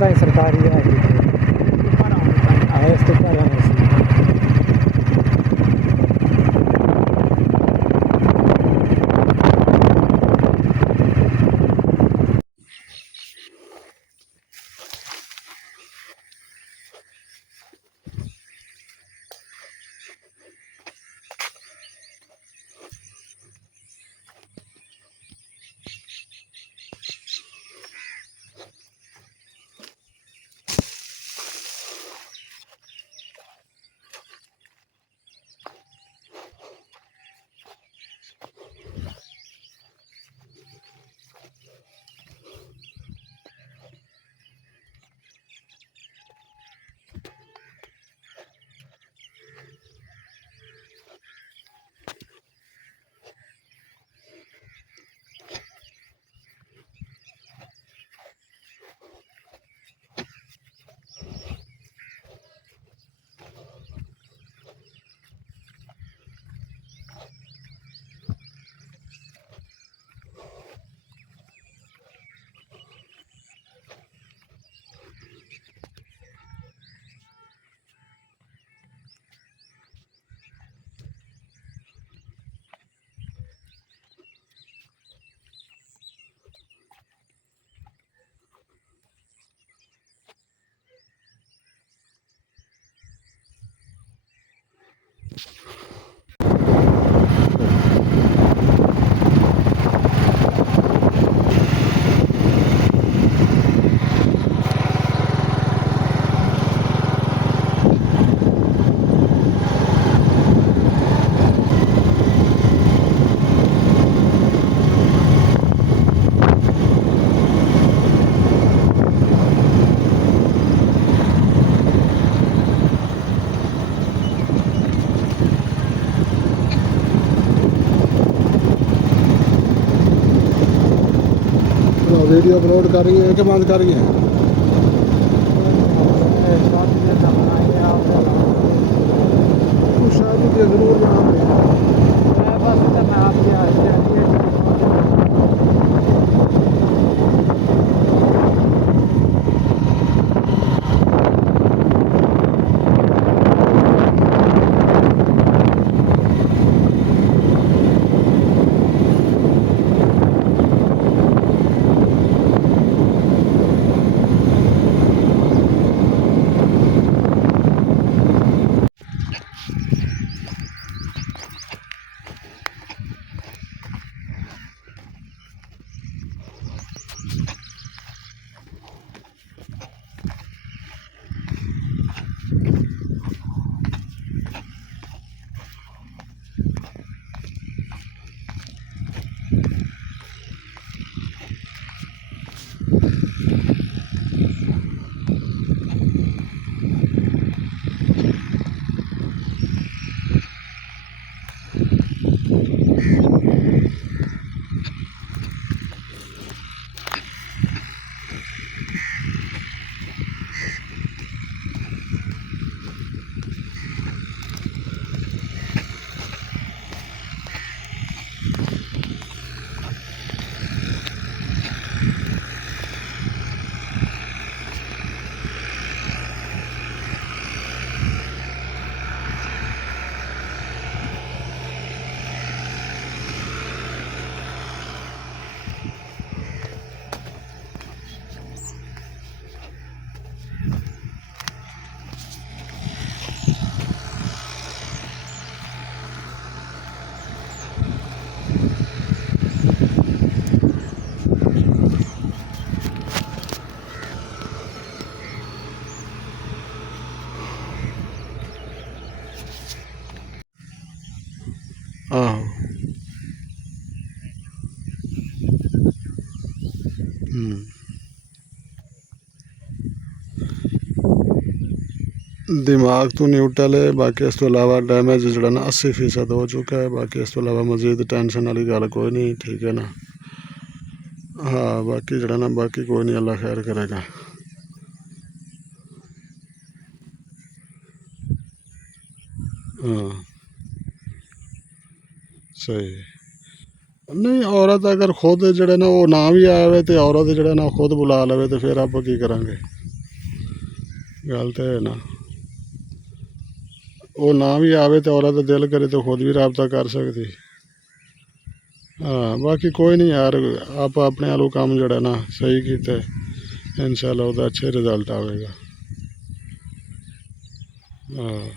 ਤਾਂ ਸਰਕਾਰੀ ਹੈ ਇਸ ਤੋਂ ਪਰ ਆਏ ਸੀ। वीडियो अपलोड कर रही है कि बंद कर रही है? शादी के जरूर आहो दिमाग तो न्यूट्रल है। बाकी इस तो इलावा डैमेज जड़ा ना 80% हो चुका है। बाकी इस तो इलावा मजीद टेंशन वाली गल कोई नहीं, ठीक है ना। हाँ बाकी जड़ा ना बाकी कोई नहीं, अल्लाह खैर करेगा। हाँ सही नहीं, औरत अगर खुद जड़े ना वो ना भी आए तो औरत जड़े ना खुद बुला लवे तो फिर आप की करांगे। ਗੱਲ ਤਾਂ ਹੈ ਨਾ, ਉਹ ਨਾ ਵੀ ਆਵੇ ਤਾਂ ਔਰਤ ਦਿਲ ਕਰੇ ਤਾਂ ਖੁਦ ਵੀ ਰਾਬਤਾ ਕਰ ਸਕਦੀ। ਹਾਂ ਬਾਕੀ ਕੋਈ ਨਹੀਂ ਯਾਰ, ਆਪਾਂ ਆਪਣੇ ਵੱਲੋਂ ਕੰਮ ਜਿਹੜਾ ਨਾ ਸਹੀ ਕੀਤਾ, ਇਨਸ਼ਾਅੱਲਾ ਉਹਦਾ ਅੱਛੇ ਰਿਜ਼ਲਟ ਆਵੇਗਾ। ਹਾਂ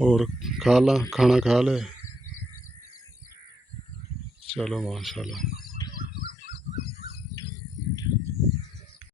ਹੋਰ ਖਾ ਲਾ, ਖਾਣਾ ਖਾ ਲੈ, ਚਲੋ ਮਾਸ਼ਾਅੱਲਾ।